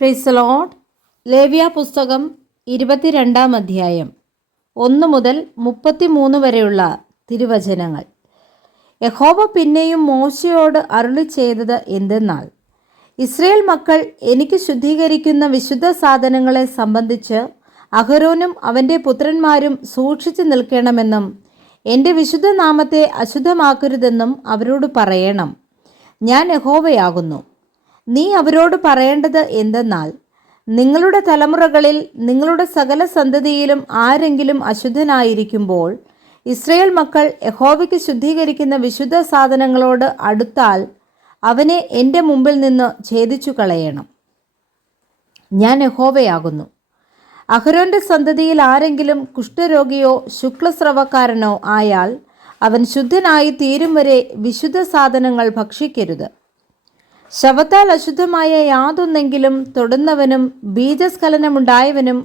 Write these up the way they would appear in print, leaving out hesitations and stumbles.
Praise the Lord. ലേവ്യ പുസ്തകം 22 അധ്യായം 1 മുതൽ 33 വരെയുള്ള തിരുവചനങ്ങൾ. യഹോവ പിന്നെയും മോശയോട് അരുളി ചെയ്തത് എന്തെന്നാൽ, ഇസ്രായേൽ മക്കൾ എനിക്ക് ശുദ്ധീകരിക്കുന്ന വിശുദ്ധ സാധനങ്ങളെ സംബന്ധിച്ച് അഹരോനും അവൻ്റെ പുത്രന്മാരും സൂക്ഷിച്ചു നിൽക്കണമെന്നും എൻ്റെ വിശുദ്ധ നാമത്തെ അശുദ്ധമാക്കരുതെന്നും അവരോട് പറയണം. ഞാൻ യഹോവയാകുന്നു. നീ അവരോട് പറയേണ്ടത് എന്തെന്നാൽ, നിങ്ങളുടെ തലമുറകളിൽ നിങ്ങളുടെ സകല സന്തതിയിലും ആരെങ്കിലും അശുദ്ധനായിരിക്കുമ്പോൾ ഇസ്രായേൽ മക്കൾ യഹോവയ്ക്ക് ശുദ്ധീകരിക്കുന്ന വിശുദ്ധ സാധനങ്ങളോട് അടുത്താൽ അവനെ എൻ്റെ മുമ്പിൽ നിന്ന് ഛേദിച്ചു കളയണം. ഞാൻ യഹോവയാകുന്നു. അഹരോന്റെ സന്തതിയിൽ ആരെങ്കിലും കുഷ്ഠരോഗിയോ ശുക്ലസ്രവക്കാരനോ ആയാൽ അവൻ ശുദ്ധനായി തീരും വരെ വിശുദ്ധ സാധനങ്ങൾ ഭക്ഷിക്കരുത്. ശവത്താൽ അശുദ്ധമായ യാതൊന്നെങ്കിലും തൊടുന്നവനും ബീജസ്ഖലനമുണ്ടായവനും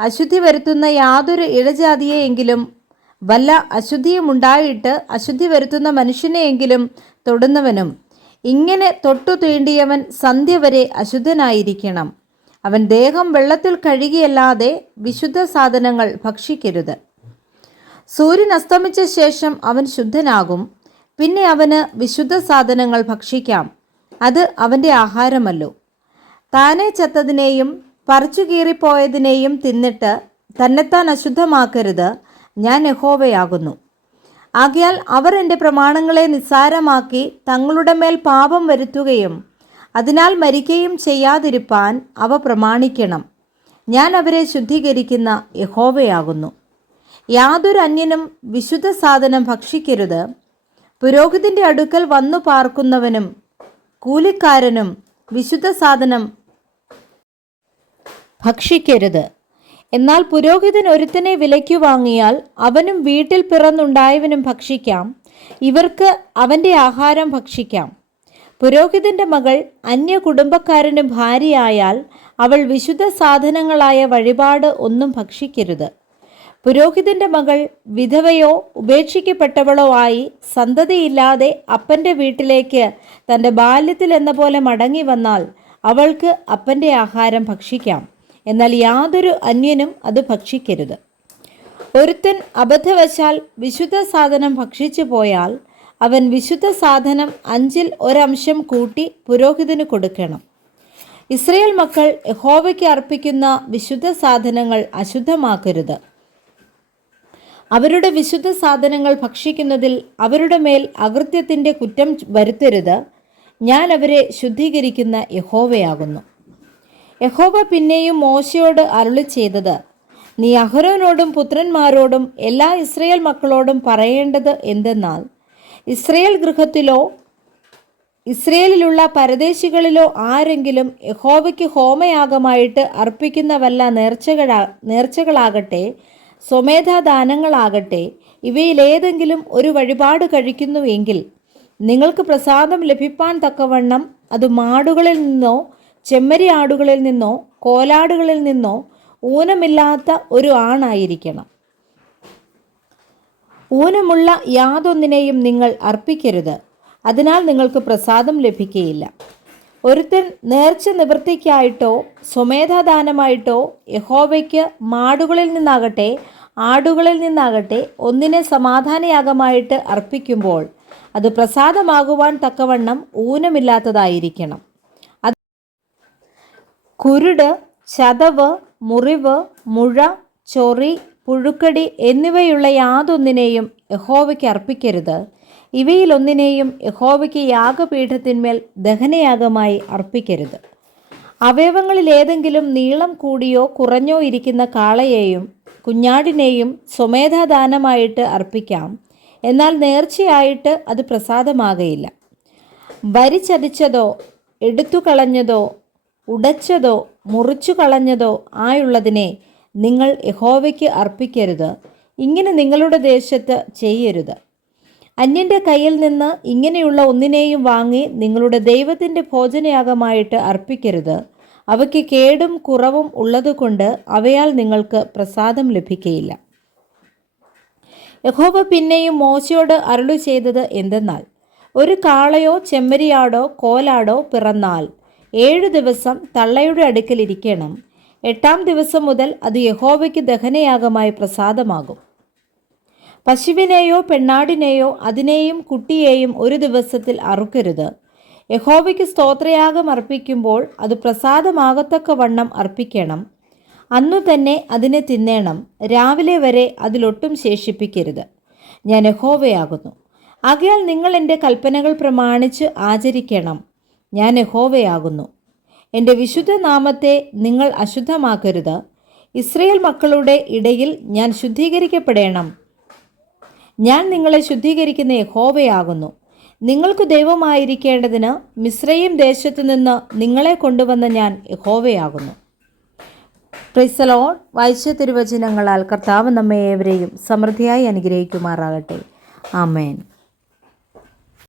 അശുദ്ധി വരുത്തുന്ന യാതൊരു ഇഴജാതിയെയെങ്കിലും വല്ല അശുദ്ധിയുമുണ്ടായിട്ട് അശുദ്ധി വരുത്തുന്ന മനുഷ്യനെയെങ്കിലും തൊടുന്നവനും ഇങ്ങനെ തൊട്ടു തീണ്ടിയവൻ സന്ധ്യ വരെ അശുദ്ധനായിരിക്കണം. അവൻ ദേഹം വെള്ളത്തിൽ കഴുകിയല്ലാതെ വിശുദ്ധ സാധനങ്ങൾ ഭക്ഷിക്കരുത്. സൂര്യൻ അസ്തമിച്ച ശേഷം അവൻ ശുദ്ധനാകും. പിന്നെ അവന് വിശുദ്ധ സാധനങ്ങൾ ഭക്ഷിക്കാം. അത് അവൻ്റെ ആഹാരമല്ലോ. താനെ ചത്തതിനെയും പറിച്ചു കീറിപ്പോയതിനെയും തിന്നിട്ട് തന്നെത്താൻ അശുദ്ധമാക്കരുത്. ഞാൻ യഹോവയാകുന്നു. ആകയാൽ അവർ എൻ്റെ പ്രമാണങ്ങളെ നിസ്സാരമാക്കി തങ്ങളുടെ മേൽ പാപം വരുത്തുകയും അതിനാൽ മരിക്കുകയും ചെയ്യാതിരിപ്പാൻ അവ പ്രമാണിക്കണം. ഞാൻ അവരെ ശുദ്ധീകരിക്കുന്ന യഹോവയാകുന്നു. യാതൊരു അന്യനും വിശുദ്ധ സാധനം ഭക്ഷിക്കരുത്. പുരോഹിതൻ്റെ അടുക്കൽ വന്നു പാർക്കുന്നവനും കൂലിക്കാരനും വിശുദ്ധ സാധനം ഭക്ഷിക്കരുത്. എന്നാൽ പുരോഹിതൻ ഒരുത്തനെ വിലയ്ക്കു വാങ്ങിയാൽ അവനും വീട്ടിൽ പിറന്നുണ്ടായവനും ഭക്ഷിക്കാം. ഇവർക്ക് അവൻ്റെ ആഹാരം ഭക്ഷിക്കാം. പുരോഹിതൻ്റെ മകൾ അന്യ കുടുംബക്കാരന് ഭാര്യയായാൽ അവൾ വിശുദ്ധ സാധനങ്ങളായ വഴിപാട് ഒന്നും ഭക്ഷിക്കരുത്. പുരോഹിതൻ്റെ മകൾ വിധവയോ ഉപേക്ഷിക്കപ്പെട്ടവളോ ആയി സന്തതിയില്ലാതെ അപ്പൻ്റെ വീട്ടിലേക്ക് തൻ്റെ ബാല്യത്തിൽ എന്ന പോലെ മടങ്ങി വന്നാൽ അവൾക്ക് അപ്പൻ്റെ ആഹാരം ഭക്ഷിക്കാം. എന്നാൽ യാതൊരു അന്യനും അത് ഭക്ഷിക്കരുത്. ഒരുത്തൻ അബദ്ധവശാൽ വിശുദ്ധ സാധനം ഭക്ഷിച്ചു പോയാൽ അവൻ വിശുദ്ധ സാധനം 5-ൽ 1 അംശം കൂട്ടി പുരോഹിതന് കൊടുക്കണം. ഇസ്രായേൽ മക്കൾ യഹോവയ്ക്ക് അർപ്പിക്കുന്ന വിശുദ്ധ സാധനങ്ങൾ അശുദ്ധമാക്കരുത്. അവരുടെ വിശുദ്ധ സാധനങ്ങൾ ഭക്ഷിക്കുന്നതിൽ അവരുടെ മേൽ അകൃത്യത്തിൻ്റെ കുറ്റം വരുത്തരുത്. ഞാൻ അവരെ ശുദ്ധീകരിക്കുന്ന യഹോവയാകുന്നു. യഹോവ പിന്നെയും മോശയോട് അരുളി ചെയ്തത്, നീ അഹരോനോടും പുത്രന്മാരോടും എല്ലാ ഇസ്രായേൽ മക്കളോടും പറയേണ്ടത് എന്തെന്നാൽ, ഇസ്രായേൽ ഗൃഹത്തിലോ ഇസ്രായേലിലുള്ള പരദേശികളിലോ ആരെങ്കിലും യഹോവയ്ക്ക് ഹോമയാഗമായിട്ട് അർപ്പിക്കുന്ന വല്ല നേർച്ചകളാകട്ടെ സ്വമേധാദാനങ്ങളാകട്ടെ ഇവയിലേതെങ്കിലും ഒരു വഴിപാട് കഴിക്കുന്നുവെങ്കിൽ നിങ്ങൾക്ക് പ്രസാദം ലഭിപ്പാൻ തക്കവണ്ണം അത് മാടുകളിൽ നിന്നോ ചെമ്മരി ആടുകളിൽ നിന്നോ കോലാടുകളിൽ നിന്നോ ഊനമില്ലാത്ത ഒരു ആണായിരിക്കണം. ഊനമുള്ള യാതൊന്നിനെയും നിങ്ങൾ അർപ്പിക്കരുത്. അതിനാൽ നിങ്ങൾക്ക് പ്രസാദം ലഭിക്കുകയില്ല. ഒരുത്തൻ നേർച്ച നിവൃത്തിക്കായിട്ടോ സ്വമേധാദാനമായിട്ടോ യഹോവയ്ക്ക് മാടുകളിൽ നിന്നാകട്ടെ ആടുകളിൽ നിന്നാകട്ടെ ഒന്നിനെ സമാധാനയാഗമായിട്ട് അർപ്പിക്കുമ്പോൾ അത് പ്രസാദമാകുവാൻ തക്കവണ്ണം ഊനമില്ലാത്തതായിരിക്കണം. അത് കുരുട്, ചതവ്, മുറിവ്, മുഴ, ചൊറി, പുഴുക്കടി എന്നിവയുള്ള യാതൊന്നിനെയും യഹോവയ്ക്ക് അർപ്പിക്കരുത്. ഇവയിലൊന്നിനെയും യഹോവയ്ക്ക് യാഗപീഠത്തിന്മേൽ ദഹനയാഗമായി അർപ്പിക്കരുത്. അവയവങ്ങളിലേതെങ്കിലും നീളം കൂടിയോ കുറഞ്ഞോ ഇരിക്കുന്ന കാളയെയും കുഞ്ഞാടിനെയും സ്വമേധാദാനമായിട്ട് അർപ്പിക്കാം. എന്നാൽ നേർച്ചയായിട്ട് അത് പ്രസാദമാകയില്ല. വരിച്ചതിച്ചതോ എടുത്തു കളഞ്ഞതോ ഉടച്ചതോ മുറിച്ചു കളഞ്ഞതോ ആയുള്ളതിനെ നിങ്ങൾ യഹോവയ്ക്ക് അർപ്പിക്കരുത്. ഇങ്ങനെ നിങ്ങളുടെ ദേശത്ത് ചെയ്യരുത്. അന്യൻ്റെ കയ്യിൽ നിന്ന് ഇങ്ങനെയുള്ള ഒന്നിനെയും വാങ്ങി നിങ്ങളുടെ ദൈവത്തിൻ്റെ ഭോജനയാഗമായിട്ട് അർപ്പിക്കരുത്. അവയ്ക്ക് കേടും കുറവും ഉള്ളതുകൊണ്ട് അവയാൽ നിങ്ങൾക്ക് പ്രസാദം ലഭിക്കുകയില്ല. യഹോവ പിന്നെയും മോശയോട് അരുളി ചെയ്തത് എന്തെന്നാൽ, ഒരു കാളയോ ചെമ്മരിയാടോ കോലാടോ പിറന്നാൽ 7 ദിവസം തള്ളയുടെ അടുക്കൽ ഇരിക്കണം. 8-ാം ദിവസം മുതൽ അത് യഹോവയ്ക്ക് ദഹനയാഗമായി പ്രസാദമാകും. പശുവിനെയോ പെണ്ണാടിനെയോ അതിനെയും കുട്ടിയെയും ഒരു ദിവസത്തിൽ അറുക്കരുത്. യഹോവയ്ക്ക് സ്തോത്രയാഗം അർപ്പിക്കുമ്പോൾ അത് പ്രസാദമാകത്തക്കവണ്ണം അർപ്പിക്കണം. അന്നു തന്നെ അതിനെ തിന്നേണം. രാവിലെ വരെ അതിലൊട്ടും ശേഷിപ്പിക്കരുത്. ഞാൻ യഹോവയാകുന്നു. ആകയാൽ നിങ്ങൾ എൻ്റെ കൽപ്പനകൾ പ്രമാണിച്ച് ആചരിക്കണം. ഞാൻ യഹോവയാകുന്നു. എൻ്റെ വിശുദ്ധ നാമത്തെ നിങ്ങൾ അശുദ്ധമാക്കരുത്. ഇസ്രയേൽ മക്കളുടെ ഇടയിൽ ഞാൻ ശുദ്ധീകരിക്കപ്പെടേണം. ഞാൻ നിങ്ങളെ ശുദ്ധീകരിക്കുന്ന യഹോവയാകുന്നു. നിങ്ങൾക്ക് ദൈവമായിരിക്കേണ്ടതിന് മിസ്രയീം ദേശത്തു നിന്ന് നിങ്ങളെ കൊണ്ടുവന്ന ഞാൻ യഹോവയാകുന്നു. Praise the Lord. വായിച്ച തിരുവചനങ്ങളാൽ കർത്താവ് നമ്മെ ഏവരെയും സമൃദ്ധിയായി അനുഗ്രഹിക്കുമാറാകട്ടെ. ആമേൻ.